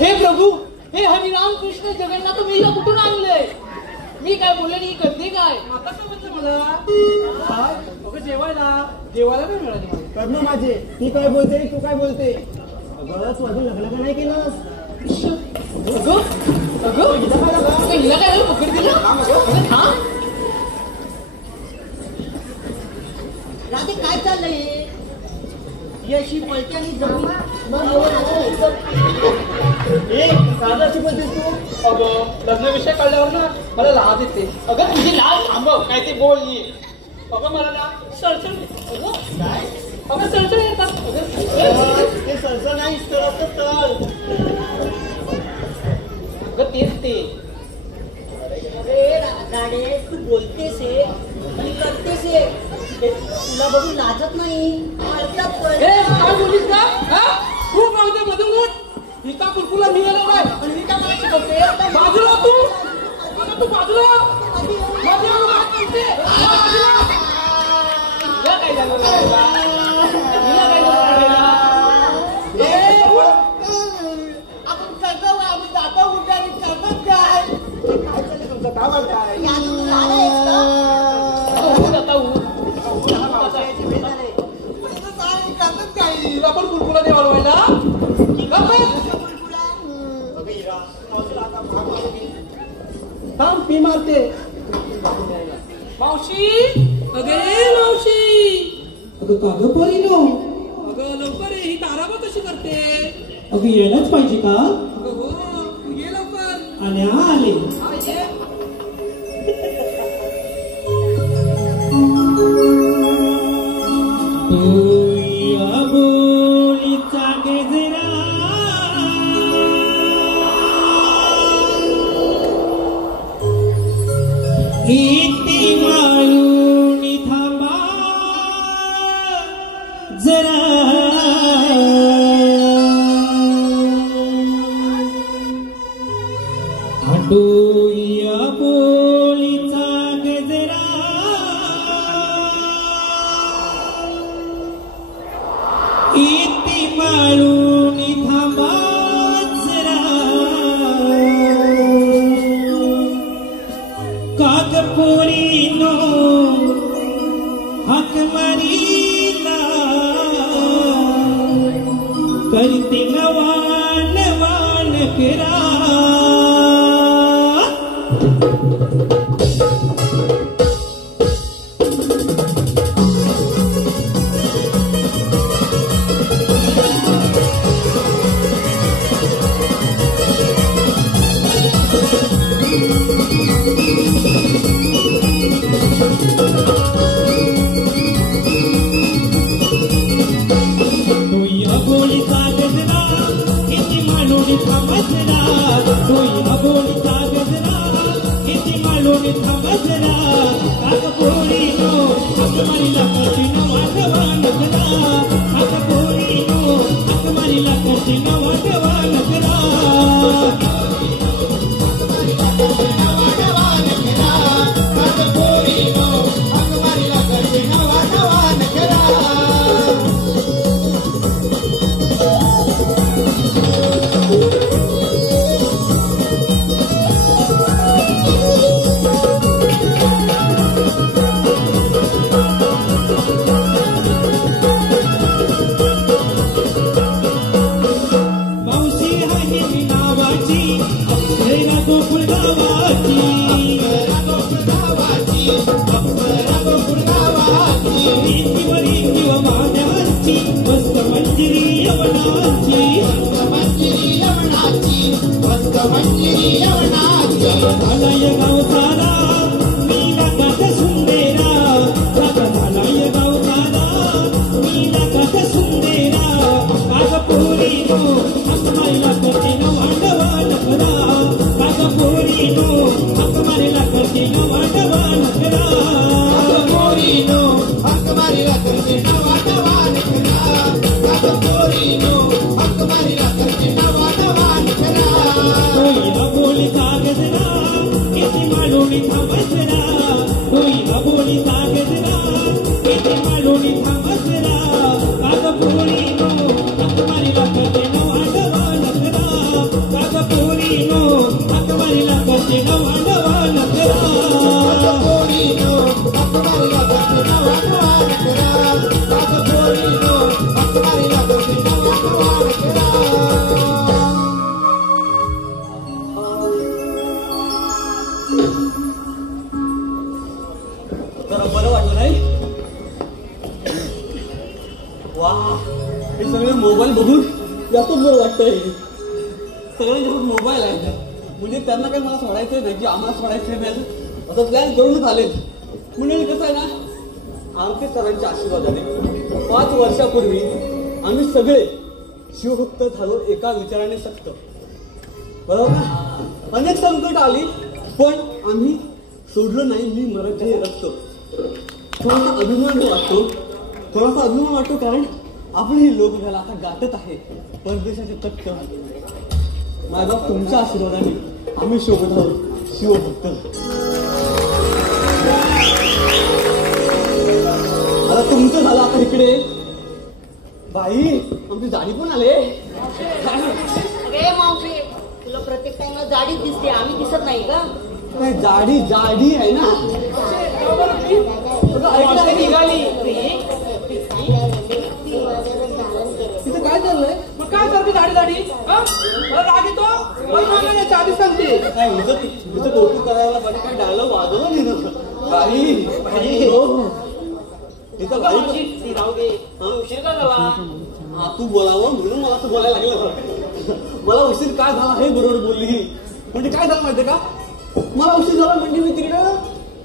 हे प्रभू, हे हरिराम कृष्ण जगन्नाथ, मी हिला कुठून आणलंय? मी काय बोलले नाही, करते काय? आता काय म्हणते मला? अगं जेवायला नाही मिळाली मला. कर्ण माझे, ती काय बोलते, तू काय बोलते? अगं तू अजून लग्न का नाही केलंस? हिला काय पकड दिलं? हा राधे, काय चाललंय? यशी पळते आणि जमीन साधाची बोलतेस तू? अगं लग्नाविषय कळल्यावर ना मला लाज येते. अगं तुझी लाल थांबव, काय ते बोलली. अगं मला ना सळसळ काय? अगं सळसळ येतात. ते सरसं नाही, स्थळाचं तळ. अगं तेच ते. अरे राधाडे, तू बोलतेस हे आणि करतेस हे, तुला बघून लाजत नाही? काय बोलीस का? तू पाहते मधून हिता कुरकुला मी आलो काय आणि ही काय मला शिकवते? बाजूला तू, अगं तू बाजूला. काय झालं? आपण करतो, आम्ही जातो कुठे आणि करतात काय? काय चाललंय तुमचं? काय म्हणताय? आपण कुरकुला दे वाढवायला. थांब पी मारते. मावशी, अगे मावशी. अगं कागद परीनो, अगं लवकर ये, ही ताराबा कशी करते? अगं यायलाच पाहिजे का? अगं हो, तू ये लवकर. आले आले. हा ये. इति माळूनी थांबा जरा, आटोया बोलीचा गजरा, इति माळूनी थांबा जरा, कागपोरीनो हाक मारीला, करते नवान वान करा. वान वान करा पोरीनो असणारी लागते नवान वान करा माझं पोरीनो असणारी लागते नवान वान करा जरा बरं वाटलं नाही वा हे सगळे मोबाईल बघून जास्तच बरं वाटतंय सगळ्यांच्याकडून मोबाईल आहे म्हणजे त्यांना काही मला सोडायचं नाही की आम्हाला सोडायचं नाही असं प्लॅन करूनच आलेत म्हणजे कसं आहे ना आमचे सरांच्या आशीर्वादाने 5 वर्षापूर्वी आम्ही सगळे शिवभक्त झालो एका विचाराने सक्त बरोबर ना अनेक संकट आली पण आम्ही सोडलं नाही मी मराठी रक्त थोडासा अभिमान वाटतो कारण आपण ही लोकगाला आता गाठत आहे परदेशाचे तख्त माझा तुमच्या आशीर्वादाने आम्ही शोभत आहोत शिवभक्त आता तुमचं झालं आता इकडे बाई आमची जाडी पण आले अरे मावशी तुला प्रत्येक टाइमला जाडीच दिसते आम्ही दिसत नाही का नाही जाडी आहे ना मावशी निघाली तिथं काय चाललंय मग काय करते दाढी हा? मला राग येतो मला आधी सांगते काय तुझं कौतुक करायला पाहिजे काय डायलॉग वाजवलं नाही ना बाई हो तिथं बाई मावशी, ती राहू दे उशीर का झाला हा तू बोलावं म्हणून मला असं बोलायला लागलं मला उशीर काय झाला हे बरोबर बोलली म्हणजे काय झालं माहितीये का मला उशीर झाला म्हणजे मी तिकडे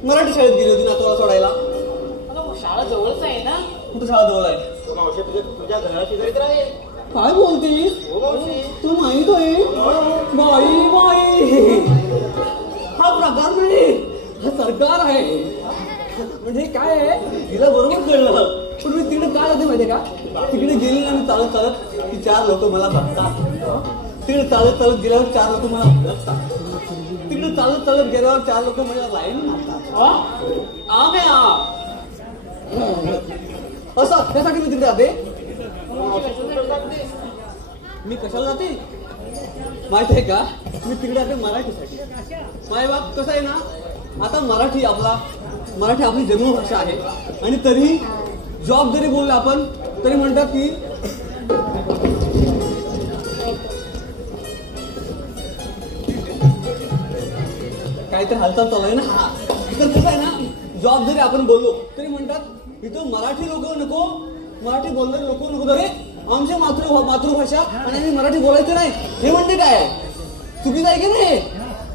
मराठी शाळेत गेली होती नातवाला सोडायला आता शाळा जवळच आहे ना कुठं शाळा जवळ आहे मावशी तुझ्या घराशी जरीत राहील काय बोलतीस हो मावशी तू माहित आहे बाई हा प्रकार नाही हा सरकार आहे म्हणजे काय आहे तिला बरोबर कळलं पण मी तिकडे काय जाते माहितीये का तिकडे गेली ना मी चालत चालत की 4 लोक मला बघतात तिकडे चालत चालत गेल्यावर 4 लोक मला बघतात तिकडे चालत चालत गेल्यावर 4 लोक मला लाईन मारतात असं त्यासाठी मी तिकडे जाते मी कशाला जाते माहित आहे का मी तिकडे जाते मराठीसाठी माय बाप कसं आहे ना आता मराठी आपली जन्मभाषा आहे आणि तरी जॉब जरी बोललो आपण तरी म्हणतात की काहीतरी हालचाल चालू आहे ना हा तर कसं आहे ना जॉब जरी आपण बोललो तरी म्हणतात इथं मराठी लोक नको मराठी बोलणारे लोक नको तरी आमची मातृभाषा आणि आम्ही मराठी बोलायचं नाही हे म्हणजे काय चुकीचं आहे की नाही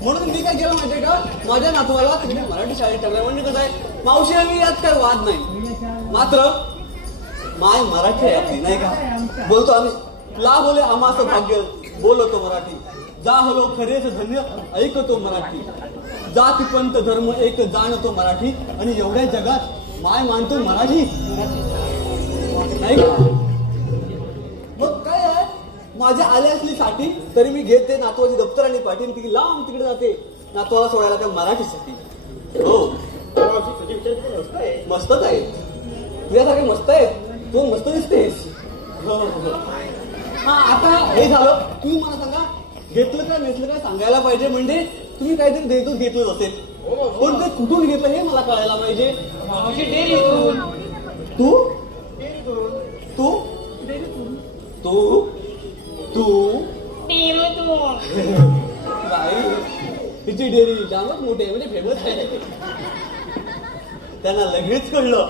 म्हणून मी काय केलं माहितीये का माझ्या नातवाला तिकडे मराठी शाळेत टाकलं म्हणजे कसं आहे मावशी आम्ही यात काय वाद नाही मात्र माय मराठी आहे आपली नाही का बोलतो आम्ही ला बोले आम्हा असं भाग्य बोलतो मराठी जा हलो खरेच धन्य ऐकतो मराठी जाती पंत धर्म एक जाणतो मराठी आणि एवढ्या जगात माय मानतो मराठी नाही का मग काय आहे माझ्या आल्या असली साठी तरी मी घेते नातवाची दप्तर आणि पाठीन ती लांब तिकडे जाते नातवाला सोडायला त्या मराठीसाठी हो मस्तच आहे तुझ्यासारखे मस्त आहेत तू मस्त दिसतेस हा आता हे झालं तुम्ही मला सांगा घेतलं काय नेसलं काय सांगायला पाहिजे म्हणजे तुम्ही काहीतरी घेतलं असेल पण ते कुठून घेतलं हे मला कळायला पाहिजे मावशी डेअरीतून तू तू तू तू डेअरीतून बाई तिची डेअरी जामच मोठी आहे म्हणजे फेमस आहे त्यांना लगेच कळलं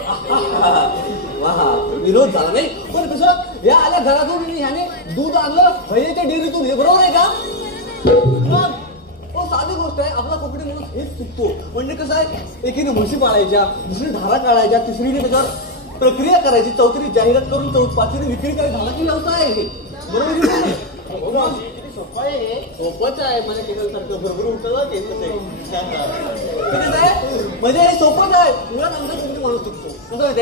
वा विरोध झाला नाही पण कसं या आल्या घरातून ह्याने दूध आणलं भैयाच्या डेअरीतून हे बरोबर आहे का मग साधी गोष्ट आहे आपला कोकणी माणूस हेच चुकतो म्हणजे कसं आहे एकीने म्हशी पाळायच्या दुसरी धारा काढायच्या तिसरीने त्याच्यावर प्रक्रिया करायची चौथीने जाहिरात करून पाचवीने विक्री करायची झाला की व्यवसाय आहे बरोबर सोपंच आहे मला केलं सारखं भरभर उठलं म्हणजे हे सोपंच आहे मुळात आमचा कोकणी माणूस चुकतो कसं माहिती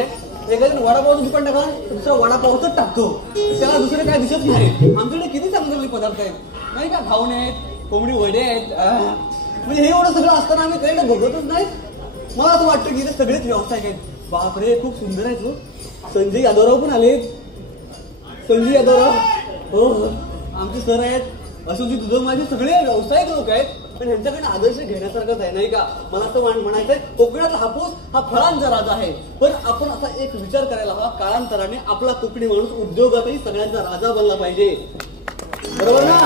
एखाद्याने वडापावचं दुकान टाका दुसरा वडापावच टाकतो त्याला दुसरे काय दिसत नाही आमच्याकडे किती चांगले पदार्थ आहेत नाही का खाऊन आहेत कोंबडी वडे आहेत म्हणजे हे एवढं सगळं असताना आम्ही काही बघतच नाही मला असं वाटतं की इथे सगळेच व्यावसायिक आहेत बापरे खूप सुंदर आहेत हो संजय यादवराव पण आले संजय यादवराव हो आमचे सर आहेत असं तुझं माझे सगळे व्यावसायिक लोक आहेत आणि ह्यांच्याकडे आदर्श घेण्यासारखाच आहे नाही का? मला असं म्हणायचंय कोकणातला हापूस हा फळांचा राजा आहे. पण आपण असा एक विचार करायला हवा, काळांतराने आपला कोकणी माणूस उद्योगातही सगळ्यांचा राजा बनला पाहिजे. बरोबर ना?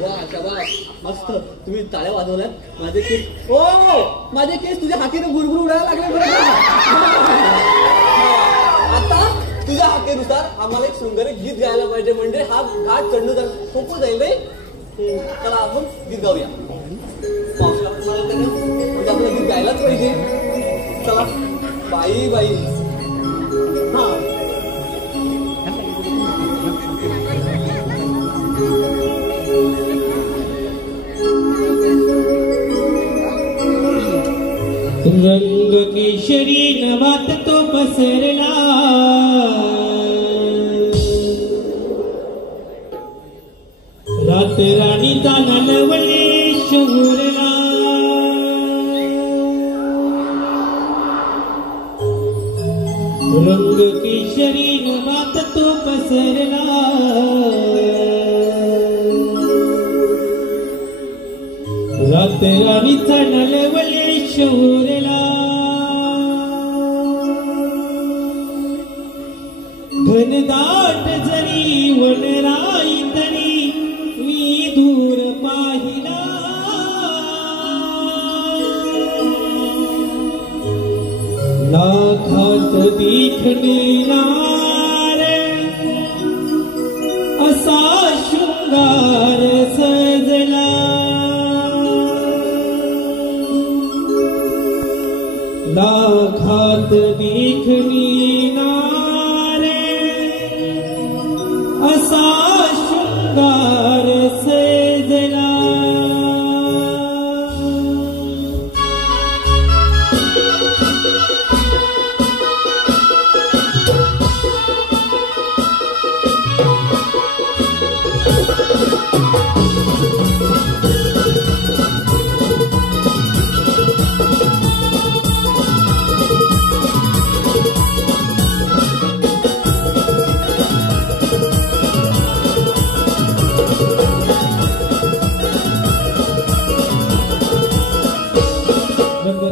वा शाबास, मस्त. तुम्ही टाळ्या वाजवल्यात. माझे केस माझे केस तुझ्या हातीने गुरगुर उडायला लागले. बरोबर. आता तुझ्या हाकेनुसार आम्हाला एक शृंगारी गीत गायला पाहिजे, म्हणजे हा घाट चढणं जर सोपं जाईल रे. चला आपण गीत गाऊया. म्हणजे आपलं गीत गायलाच पाहिजे. चला बाई बाई. हा रंग केशरी नवात तो पसरला, रात राणीचा नलवले शोरला. रंग केशरी नवात तो पसरला, रात राणीचा नलवले शोरला. घनदाट जरी वनराई तरी मी दूर पाहिला. लाखात देखणार असा शृंगार सजला. लाखात देखणार असा शृंगार सजला.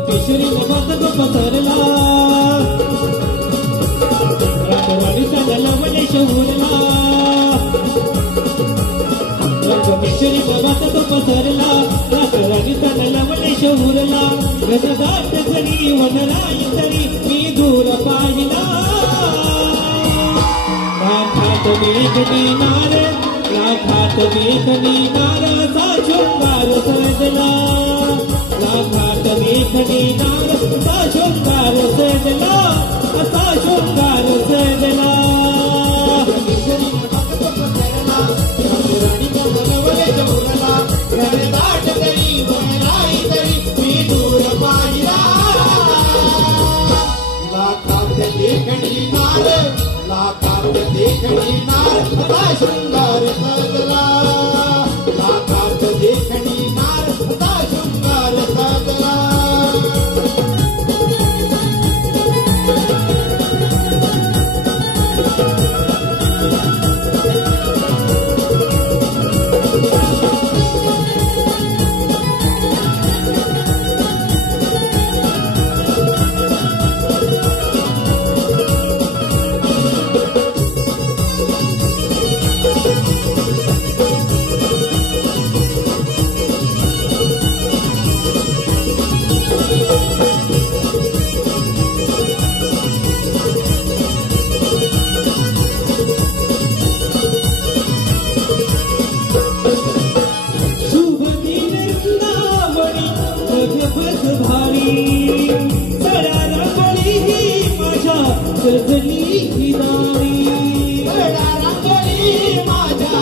केशरी नवात तो पसरला, रातवाडीचा नलवले शोरला. केशरी नवात तो पसरला, रातवाडीचा नलवले शोरला. घनदाट जरी वनराई तरी मी दूर पाहिला. लाखात देखणार, लाखात देखणार असा शृंगार सजला. लाखात देखणार असा शृंगार सजला, असा शृंगार सजला. राणीचा नलवले शोरला, घनदाट जरी वनराई तरी मी दूर पाहिला. लाखात देखणार, लाखात देखणार असा शृंगार सजला. लाखात देखणार असा शृंगार सजला. गजली हिदारी, रंगली माझ्या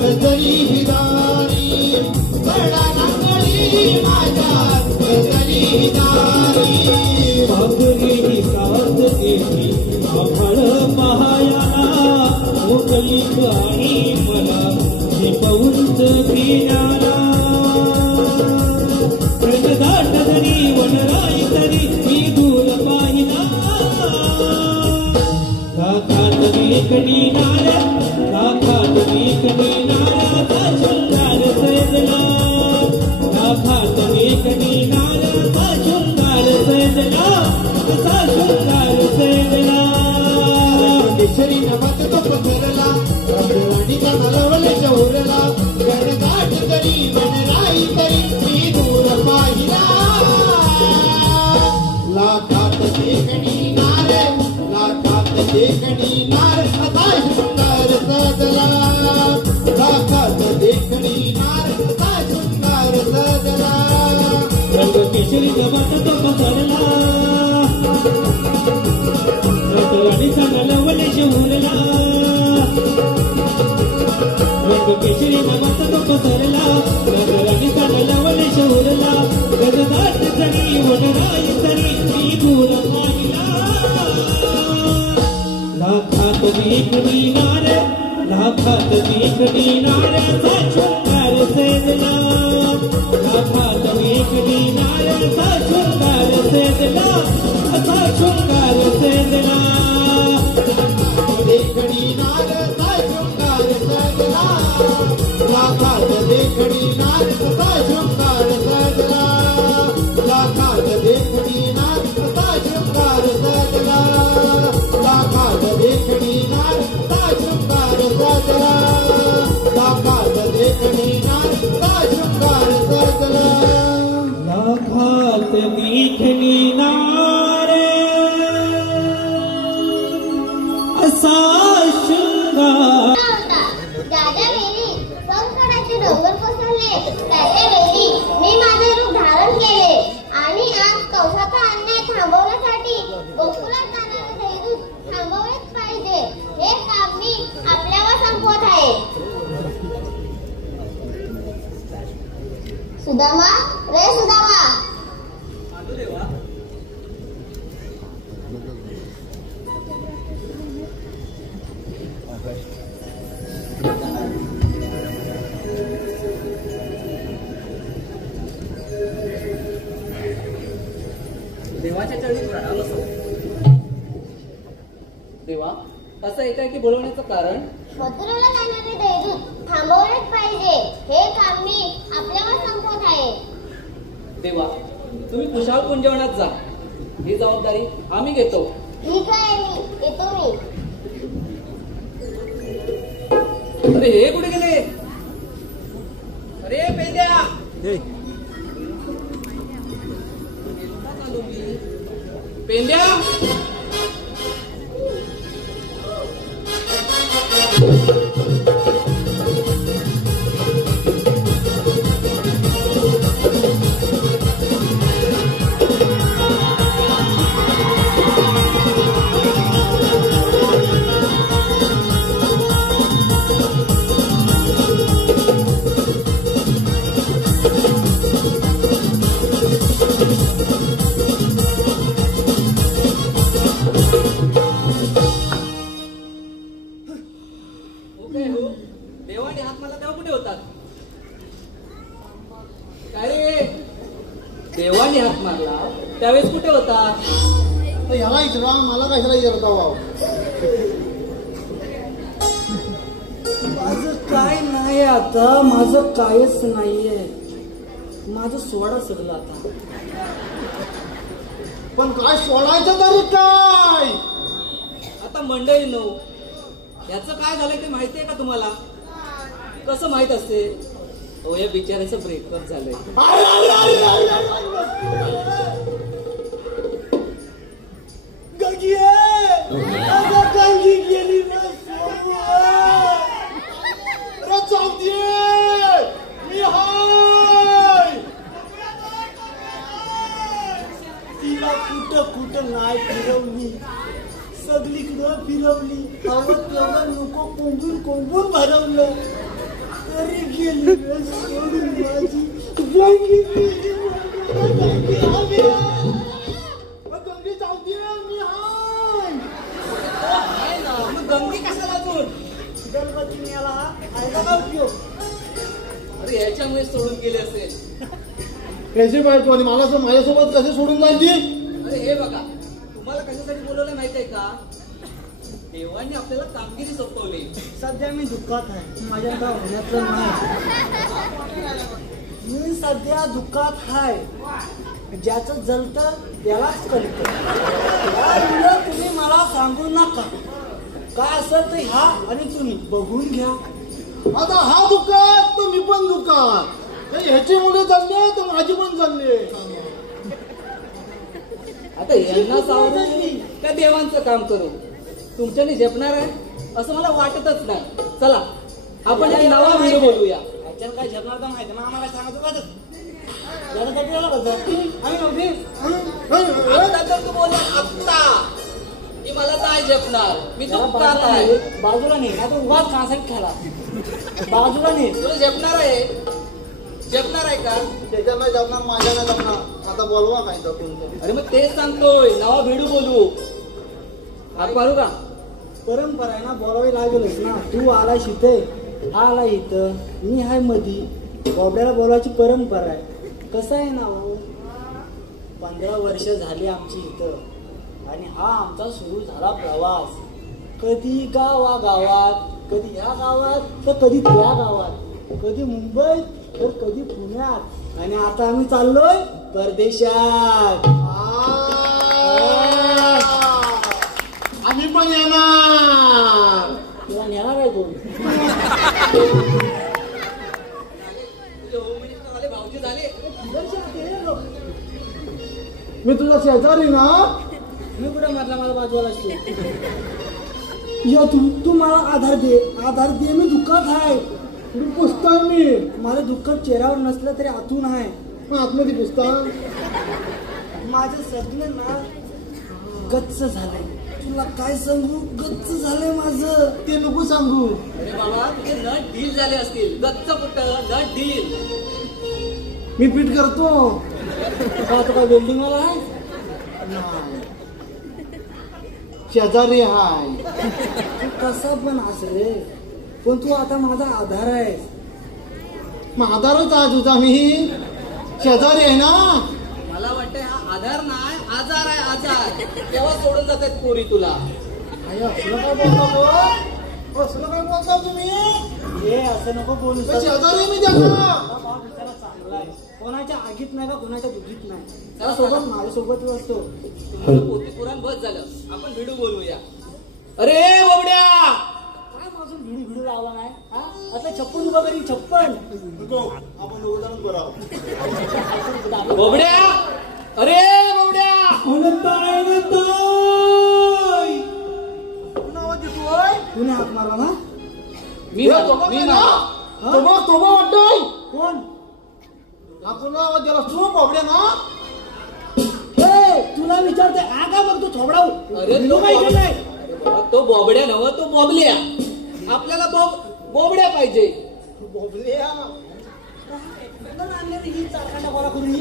गजली हिदारी. रंगली माझ्या गजली हिदारी. बाबरी साथ देवी आभाळ पहायाला, मोकली गाणी मला झेपवून पिण्याला. रंगदाट जरी वनराई तरी मी दूर पाहिला. लाखात देखणी नार, लाखात देखणी नार असा शृंगार राणी सांगा लवले शिवरला रंग केशरी नामाचा तो पसरला राणी सांगा लवले शिवरला गजदाट जरी वनराई तरी मी दूर पाहिला लाखात एक दिनार लाखात एक दिनाराचा शृंगार सेजला लाखात एक दिनाराचा शृंगार सेजला असा शृंगार सेजला एक दिनाराचा शृंगार सेजला लाखात एक दिनाराचा शृंगार सेजला लाखात एक दिनाराचा शृंगार सेजला लाखात एक दिनाराचा शृंगार सेजला लाखात एक दिनाराचा शृंगार सेजला लाखात एक दिनार असा शृंगार ज्या वेळी संकटाचे डोंगर कोसळले त्या वेळी मी माझे रूप धारण केले आणि आज कौशाचा अन्याय थांबवण्यासाठी गोकुळात जाणारे दैदूत थांबवलेच पाहिजे हे काम मी आपल्यावर संपवत आहे. सुदामा रे सुदामा देवाच्या चरणी प्रणाम असो. देवा असं एकाएकी बोलवण्याचं कारण मथुरेला जाणारे दैदूत थांबवलेच पाहिजे हे काम मी आपल्यावर संपवत आहे. देवा तुम्ही कुशाल कुंजवनात जा ही जबाबदारी आम्ही घेतो. ठीक आहे मी येतो मी. अरे हे कुठे गेले? अरे पेद्या पेंड्या देवाने हात मला तेव्हा कुठे होतात? काय रे देवाने हात मारला त्यावेळेस कुठे होता? ह्याला इचरा मला कशाला इचरता वाव. माझं काय नाही आता, माझं कायच नाहीये. माझं सोडा सगळं आता. पण काय सोडायचं तरी काय? आता मंडळी नो याचं काय झालंय ते माहितीये का तुम्हाला? कसं माहित असते? हो या बिचाऱ्याचं ब्रेकअप झालंय. गंगी गेली ना मी हाय तिला कुठं कुठं नाही फिरवली, सगळीकडं फिरवली. आवत नको कोंबून कोंबून भरवलं तरी गेली सोडून माझी गंगी गेली. गंगी चावते मी हाय. आहे ना मग गंगी कशाला अजून? गणपतीने याला खायला का उपयोग? अरे याच्यामुळे सोडून गेले असेल. कशी बायको आणि मला माझ्यासोबत कसे सोडून जाईल ती? अरे हे बघा तुम्हाला कशासाठी बोलवलं माहितीये का? देवाने आपल्याला कामगिरी सोपवली. सध्या मी दुःखात आहे, माझ्या काय होण्याचं नाही. मी सध्या दुःखात आहे. ज्याचं जलतं त्यालाच कळतं. तुम्ही मला सांगू नका. काय असेल तर ह्या आणि तुम्ही बघून घ्या. आता हा दुःखात तर मी पण दुःखात. ह्याची मुलं चालले तर माझी पण चालले. आता यांना सावरून का देवांचं काम करू? तुमच्याने झेपणार आहे असं मला वाटतच नाही. चला आपण एक नवा व्हिडिओ बोलूया. याच्यात काय झेपणार तर माहिती ना आम्हाला सांगतो का? आता तर तू बोलला आत्ता मी मला काय झेपणार मी जरा दुःखात आहे बाजूला नाही आता उगाच कासात खाला बाजूला नाही तुला झेपणार आहे झेपणार आहे का त्याच्या नाही जमणार माझ्या नाही जमणार आता बोलवा काय तर कोणतं अरे मग तेच सांगतोय नवा भिडू बोलू हात मारू का परंपरा आहे ना बोलावी लागेलच ना तू आला शिथे आला इथं मी हाय मधी बाबड्याला बोलायची परंपरा आहे कसं आहे ना भाऊ 15 वर्ष झाली आमची इथं आणि हा आमचा सुरू झाला प्रवास कधी गावागावात कधी ह्या गावात तर कधी त्या गावात कधी मुंबईत तर कधी पुण्यात आणि आता आम्ही चाललोय परदेशात आम्ही पण येणार तुला नेणार आहे कोण तुझे होम मिनिस्टर झाले भाऊजी झाले मी तुझा शेजारी ना मी कुठे मारला मला बाजूला असतो या तू मला आधार दे मी दुःखात आहे मी पुसता मी माझं दुःख चेहऱ्यावर नसलं तरी आतून आहे मग आतमध्ये पुसता माझं सगळं ना गच्च झालंय तुला काय सांगू गच्च झालंय माझं ते नको सांगू अरे बाबा तुझे नट डील झाले असतील गच्च कुठं नट डील मी फिट करतो का तो काय वेल्डिंग वाला आहे शेजारी हाय तू कसा पण अस रे पण तू आता माझा आधार आहे मग आधारच आहे तुझा मी शेजारी आहे ना मला वाटतंय हा आधार नाही आजार आहे आजार तेव्हा सोडून जातात पोरी तुला अरे असलं काय बोलतो असलं काय बोलता तुम्ही हे असं नको बोलू मी शेजारी आहे मी त्याचा भाव बिचारा चांगला आहे कोणाच्या आगीत नाही का कोणाच्या दुधीत नाही त्याला सोबत माझ्यासोबत असतो पोती पुराण बस झालं आपण भिडू बोलूया अरे बाबड्या काय माझून भिडू लावा नाही हा आता 56 उभा करी 56 नको आपण दोघं बरं आहोत बाबड्या अरे बाबड्या कुणी हात मारला ना मी मारला. तोबा वाटतोय कोण आपण आवाज दिला तू बाबड्या ना ए तुला विचारते आगा बघ तू थोबडाऊ अरे भिडू माहिती नाही अरे बाबा, तो बॉबड्या नव्ह तो बॉबल्या आपल्याला बोबड्या पाहिजे बाबड्या ही चारखंडा कोणा करून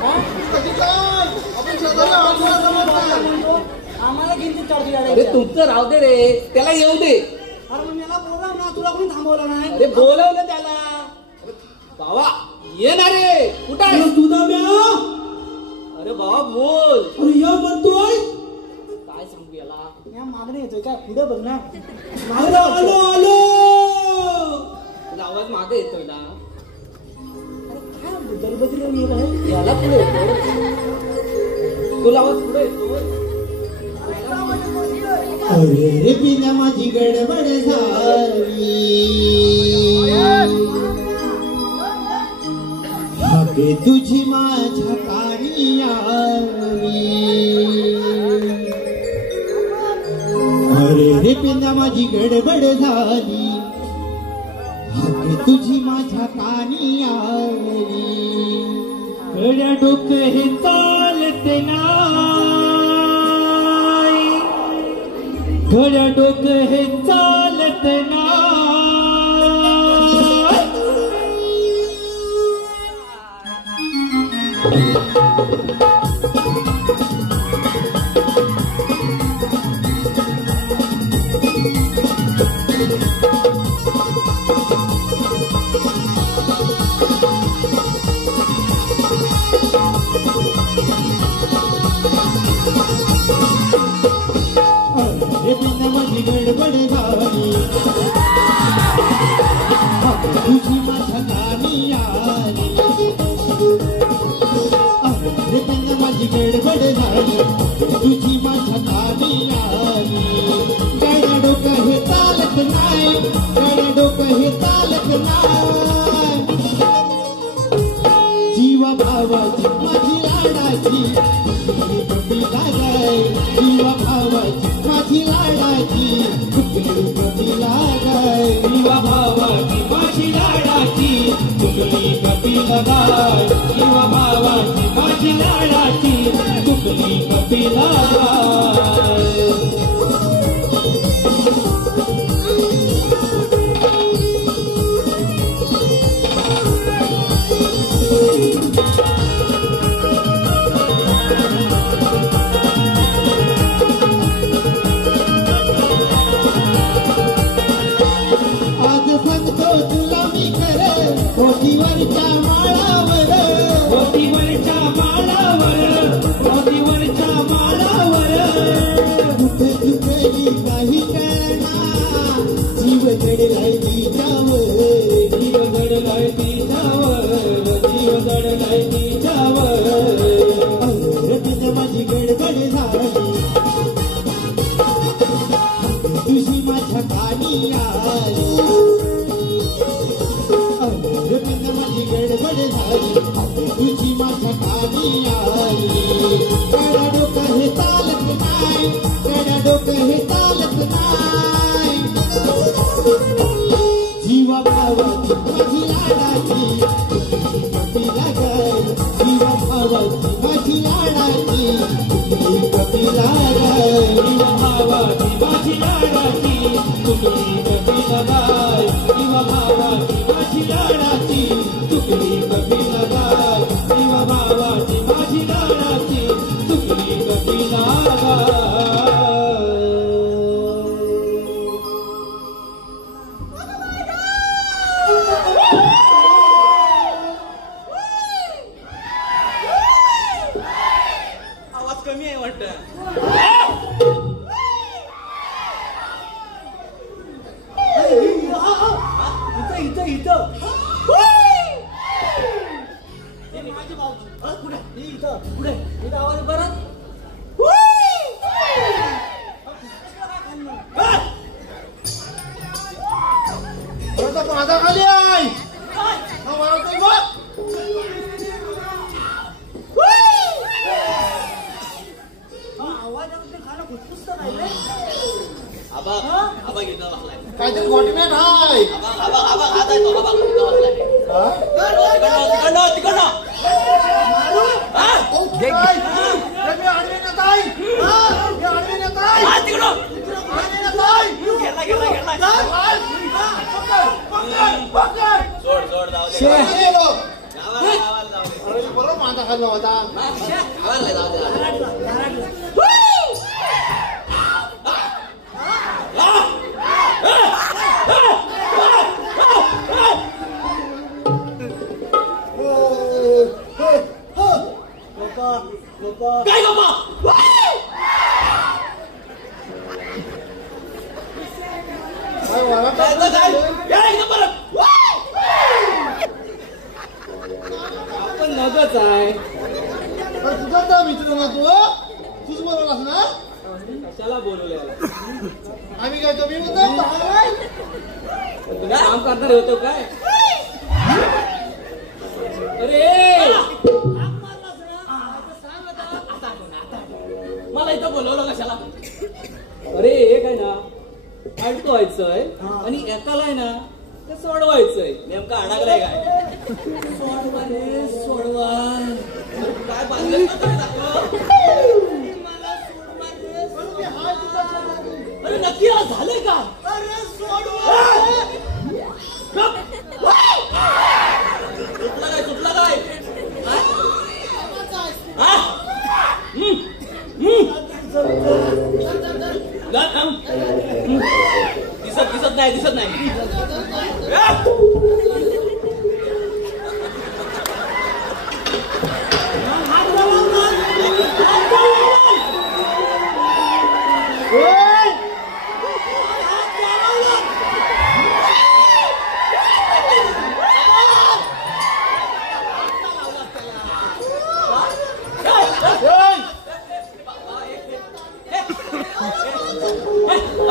हा कधी काय आपण शेजारी आहोत मला समजत नाही. आम्हाला गिनती चढती अरे गाड्याच्या. तुमचं राहू दे रे त्याला येऊ दे अरे मग याला बोलाव ना तुला कोणी थांबवलं नाही अरे बोलवलं त्याला बाबा ये ना रे कुठं आहे तू दाम्या अरे बाबा बोल अरे या म्हणतोय काय सांगू याला या मागणी येतोय काय पुढे बघ ना आलो आलो आलो तुला आवाज मागे येतोय ना काय दलबदरी लावून येत आहे याला पुढे येतो तुला आवाज पुढे येतो अरे रे बिना माझी गडबड झाली हाके तुझी माझ्या कानी आली अरे रे बिना माझी गडबड झाली हाके तुझी माझ्या कानी आली गड्या डोकं हे चालते नाही घड्या डोकं हे चालत नाही अरे बिना माझी गडबड झाली तुझी माझ्या कानी आली अरे बिना माझी गडबड झाली तुझी माझ्या कानी आली गड्या डोकं हे चालत नाही गड्या डोकं हे चालत नाही जीवा भावाची माझी लाडाची कपी लागाय जीवा भावाची माझी लाडाची कपी लागाय जीवा भावाची माझी लाडाची कुठली कपी लगाय जीवा भावाची माझी लाडाची कुठली कपी लागाय मोतीवरच्या माळावर मोतीवरच्या माळावर मोतीवरच्या माळावर कुठे चुकली काही कळना जीव दडलाय तिच्यावर जीव दडलाय तिच्यावर जीव दडलाय तिच्यावर रतीच माझी गडबड झाली तुझी माझ्या कानी आली रतीच माझी गडबड झाली तुझी माझ्या कानी आली गडा डोकं हे चालत नाही गडा डोकं हे चालत नाही जीवा भावाची माझी लाडाची कपिला गाय जीवा भावाची माझी लाडाची कपिला गाय जीवा भावाची माझी लाडाची तुकडी कपिला गाय जीवा भावाची माझी लाडाची तुकडी कपिला गाय जीवा भावाची माझी लाडाची तुकडी कपिला गाय आवाज कमी आहे वाटतं. इथं इथं माझी भाऊजी पुढे इथं पुढे इथं आवाज परत माझा खाली आहे आवाजामध्ये खाणं खुसखुसत नाही रे. आबा आबा घेता बसलाय. काहीतरी वॉटमॅन आहे आबा आबा आबा हात आहे तो. आबा घेता बसलाय. तिकडनं तिकडनं मी आडवे नेत आहे मी आडवे नेत आहे तिकडं गेला गेला गेला. सोड सोड जाऊ दे. गावाला गावाला जाऊ दे. अरे मी बरोबर माझा खाल्ला होता गावाला जाऊ दे. काय बाबा काय वाला आपण नगच आहे. तुझा मित्र ना तू तूच बरोबर ना कशाला बोलवले आम्ही काय कमी होतो तुम्ही काम करणार होतो काय. अरे मला इथं बोलवलं कशाला. अरे एक आहे ना अडकवायचंय आणि एकाला आहे ना ते सोडवायचंय. नेमका अडकलाय काय. सोडवा रे सोडवा. काय बांधलं मला सोडवा रे. अरे नक्की आज झालंय का. अरे सोडवा. सुटला काय सुटला काय. दिसत दिसत नाही दिसत नाही.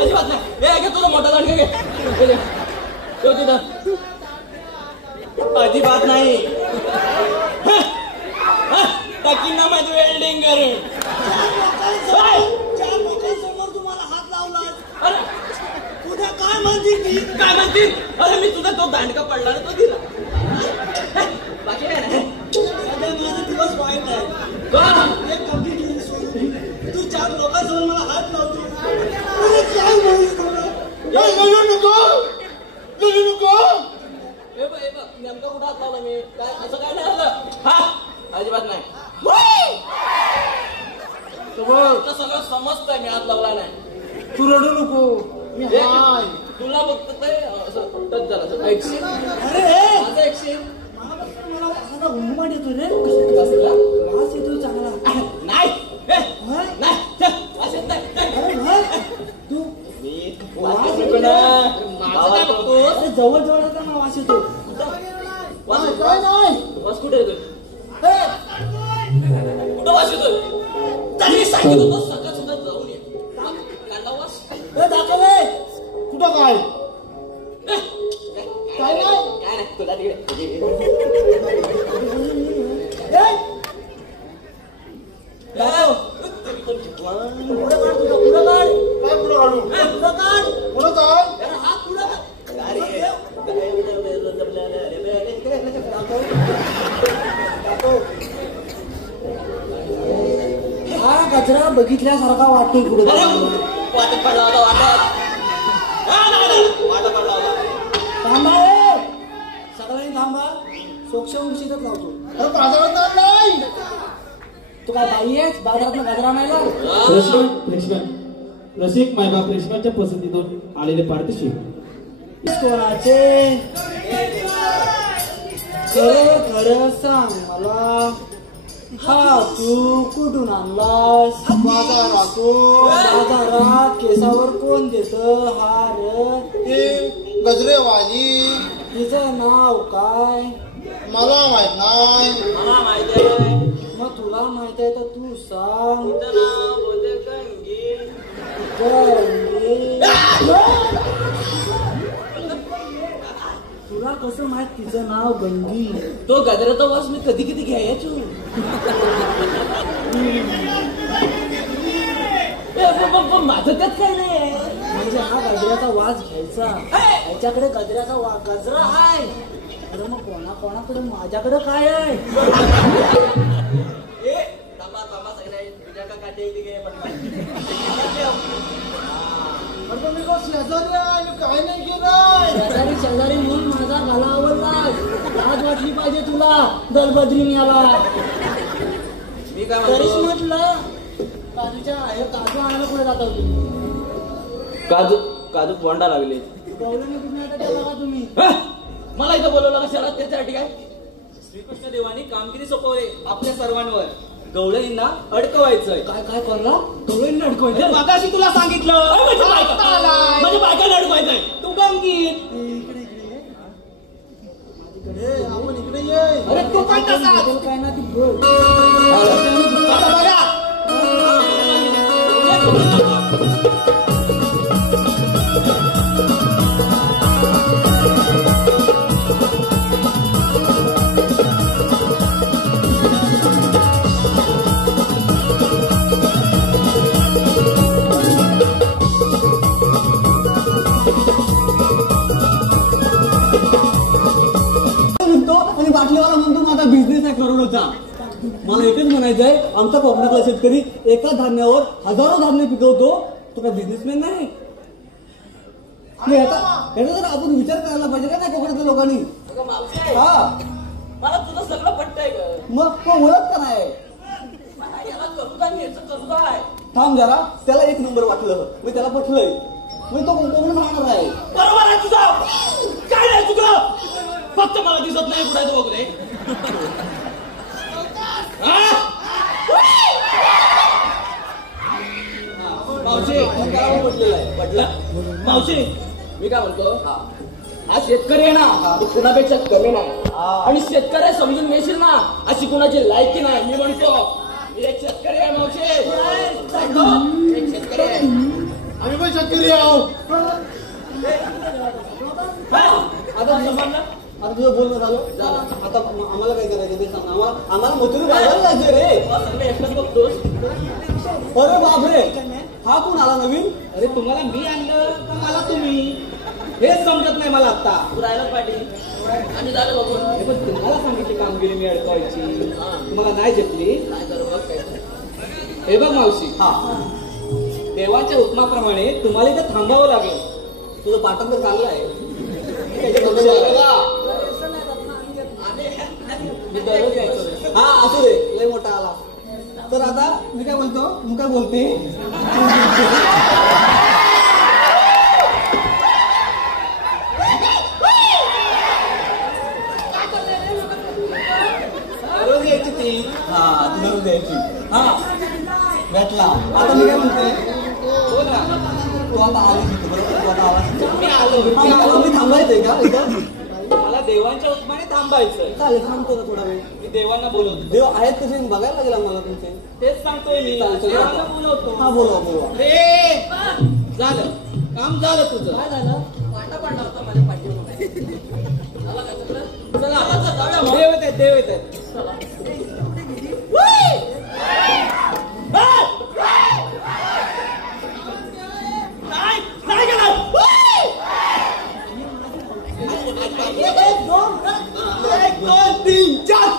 अजिबात नाही. घे तुझा मोठा दांडका घे. तो तिथं अजिबात नाही. टाकींना माझी वेल्डिंग करेन. चार लोकांसमोर तुम्हाला हात लावला. अरे उद्या काय म्हणतील ती. काय म्हणतील. अरे मी तुझा तो दांडका पडला ना तो दिला. बाकी काय नाही. माझे दिवस वाईट आहे. एक कमी केली सोडून तू चार लोकांसमोर मला हात लावतो. अरे काय म्हणून तुला. नेमका कुठं हात लावला मी. काय असं काय नाही झालं. हा अजिबात नाही. सगळं समजतंय मी हात लावला नाही. तू रडू नको मी हाय. तुला फक्त ते असं टच झालं. ऐकशील अरे माझं ऐकशील. कसला घुमघुमाट येतो रे कसला? वास येतो चांगला नाही होय? नाही चल, असं नाही. अरे होय? तू वास येतो ना. माझं काय बघतोस? अरे जवळ जवळ जाताना वास येतो वास नाही, येतो? काय नाही वास कुठे येतोय? हे, कुठं वास येतोय? तरी सांगितलं होतं सकाळ सुद्धा जाऊन ये. कांदा वास? हे दाखव रे. कुठं काय काय नाही तुला तिकडे हे, दाखव. पुढं काढ तुझं, पुढं काढ. काय पुढं काढू पुढं काढ. पुढं काय अरे हात पुढं काढ. हा कचरा बघितल्यासारखा वाटतोय पुढे वाटत पडला होता वाटत पडला होता. थांबा रे सगळ्यांनी थांबा सोक्ष उशीतच लावतो अरे बाजारात नाही तू काय बाई आहेस बाजारात गजरा नाही लाव रसिक मायबाप रेशमाच्या पसंतीतून आलेले पार्थिशिव कोणाचे खरं खरं सांग मला हा तू कुठून आणलास बाजारात केसावर कोण देत हार हे गजरेवाली तिचं नाव काय मला माहित नाही मला माहिती आहे मग तुला माहित आहे तर तू सांग तुझं नाव बोलते गंगी. गंगे. तुला कसं माहित तिचं नाव गंगी तो गजराचा वास मी कधी कधी घ्यायचो. माझं त्यात काय नाही आहे. म्हणजे हा गजऱ्याचा वास घ्यायचा याच्याकडे गजऱ्याचा गजरा आहे अरे मग कोणाकडे माझ्याकडे काय आहे अरे मी का शेजारी आहे मी काय नाही केलं शेजारी म्हणून माझा घाला आवडलास लाज वाटली पाहिजे तुला दलबद्री याला मी काय तरीच म्हणतो म्हटलं काजूच्या हे काजू आणायला पुढे जाता तुम्ही काजू काजू बोंडा लागले. प्रॉब्लेम कुठे येतात ते बघा तुम्ही मला इथं बोलवलं कशाला त्याच्यासाठी काय श्रीकृष्ण देवानी कामगिरी सोपवले आपल्या सर्वांवर. गवळींना अडकवायचंय. काय काय करला गवळींना अडकवायचं मागाशी तुला सांगितलं म्हणजे बायकाला अडकवायचंय. तू गंगीत आपण इकडे ये अरे तू पण तसाच. काय ना ती बोल आता बघा. म्हणतो आणि बाटलीवाला म्हणतो माझा बिझनेस आहे करोडोचा. मला एकच म्हणायचंय आमचा कोकणातला शेतकरी एका धान्यावर हजारो धान्य पिकवतो. तो काय बिझनेसमॅन नाही. याचा जर आपण विचार करायला पाहिजे का नाही कोकणातल्या लोकांनी. हा मला तुझं सगळं पटतंय मग ओळख का नाही. याला करू याचं करू काय थांब जरा त्याला एक नंबर वाटलं मी त्याला पटलंय मी तो कोकणात राहणार आहे. बरोबर आहे तुझं काय नाही तुझं फक्त मला दिसत नाही पुढे तो वगैरे मावशी त्याला पटलेलं आहे. पटलं मावशी मी काय म्हणतो हा शेतकरी आहे ना तो कुणापेक्षा कमी नाही आणि शेतकरी समजून घेशील ना अशी कुणाची लायकी नाही. मी म्हणतो मी एक शेतकरी आहे मावशी एक शेतकरी आहे. आम्ही पण शेतकरी आहोत आता तुझं बोलणं झालं आता आम्हाला काय करायचं ते सांग. आम्हाला मजुरी वाढवायला जायचं रे. सगळे एकच बघतोस. अरे बापरे हा कोण आला नवीन. अरे तुम्हाला मी आणलं का मला तुम्ही हेच समजत नाही मला आता. तू राहिला पाटील आणि झालं बघून हे पण तुम्हाला सांगितली कामगिरी मी अडकवायची तुम्हाला नाही झेपली. काय करू बघ काय हे बघ मावशी हा देवाच्या हुकमाप्रमाणे तुम्हाला इथे थांबावं लागेल. तुझं पाठांतर चांगलं आहे. मी दररोज यायचो रे. हा असू दे लय मोठा आला तर आता मी काय बोलतो मी काय बोलते करून द्यायची. हा भेटला. आता मी काय म्हणते तू आता आलीस इथे बरोबर, तू आता आलास मी आलो. आम्ही थांबायचंय का इथं? मला देवांच्या हुकमाने थांबायचंय. चालेल थांबतो ना थोडा वेळ. मी देवांना बोलवतो. देव आहेत कसे बघायला लागेल आम्हाला तुमचे. तेच सांगतोय मी. चालतं. देवांना बोलवतो. हा बोलवा बोलवा. रे झालं काम झालं तुझं. काय झालं? वाटा पडला होता माझ्या पाठीवर. चला देव येत आहेत, देव येत आहेत. एक दोन तीन चार.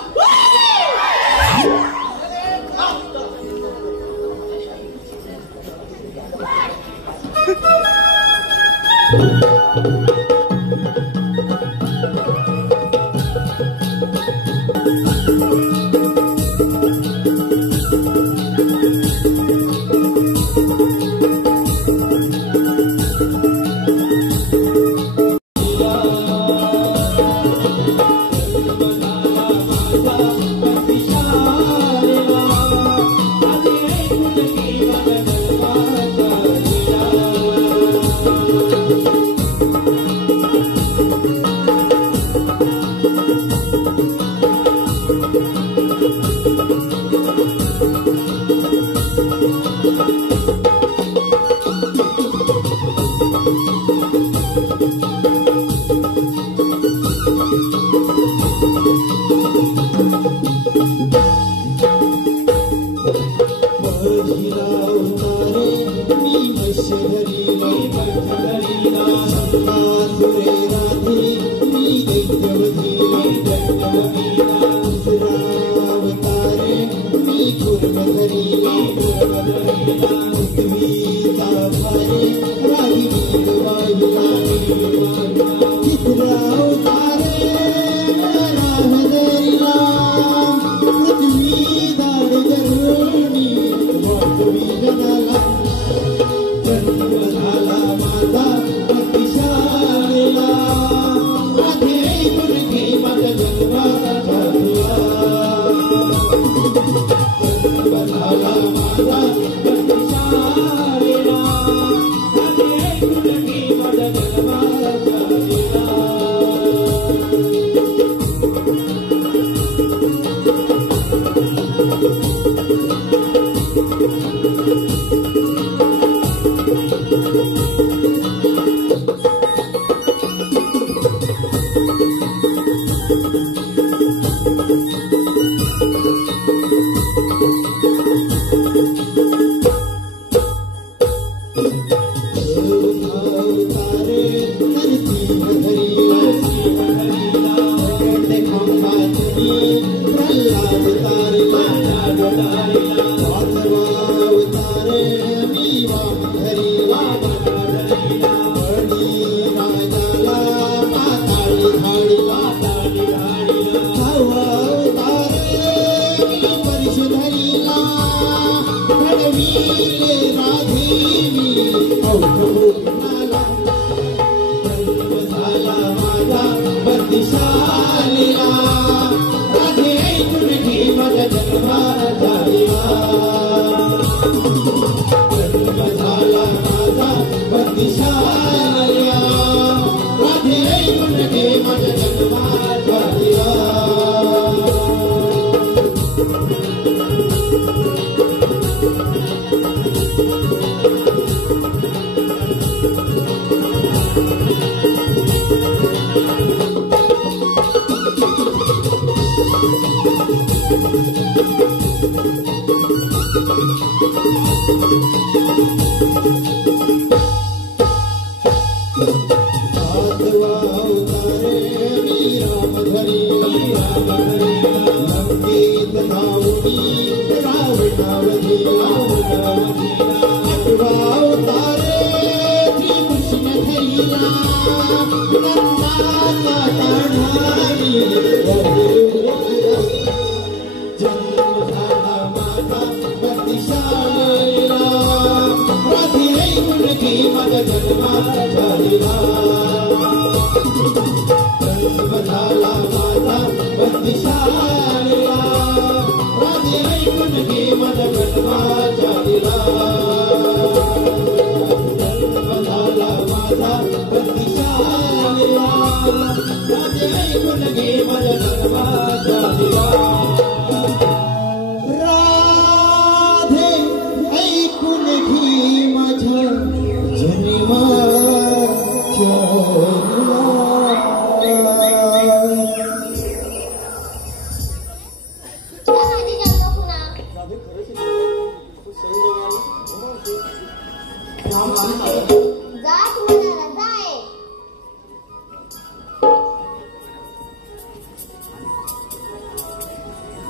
Radhe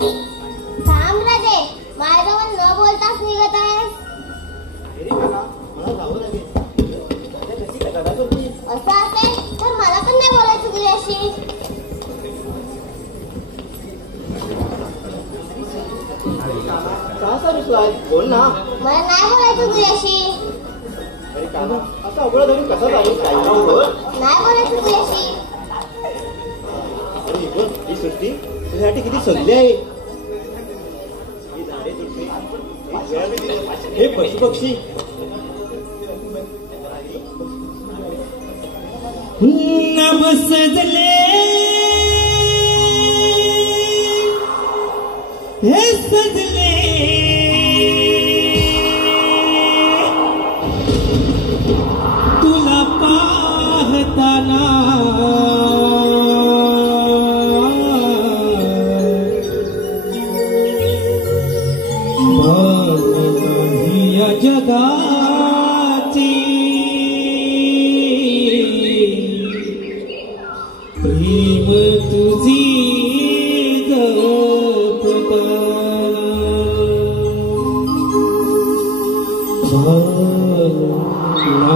थांब राजे, माझ्याजवळ न बोलताच निघत आहेस. असं असेल तर मला पण नाही बोलायचं तुझ्याशी. बोल ना. मला नाही बोलायचं तुझ्याशी. असं अवघड धरून कसं झालं? नाही बोलायचं तुझ्याशी. ही सृष्टी तुझ्यासाठी किती सजली आहे. ही झाडे झुडपे, हे पशुपक्षी, नभ सजले हे सजले तुला पाहताना भान नाही या जगाची प्रेम तुझी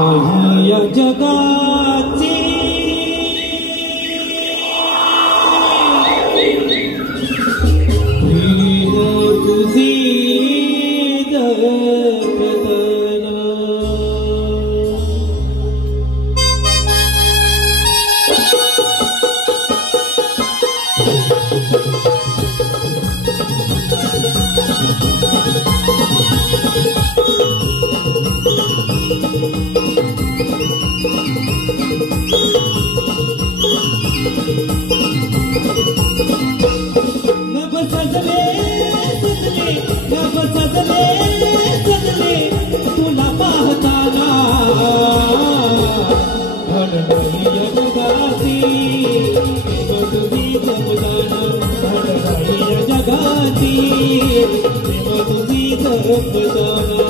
नाही या जगाची प्रेम तुझी नभ सजले सजले नभ सजले सजले तुला पाहताना धन नाही या जगाती तुझी जमदाना धन नाही या जगाती तुझी जमदाना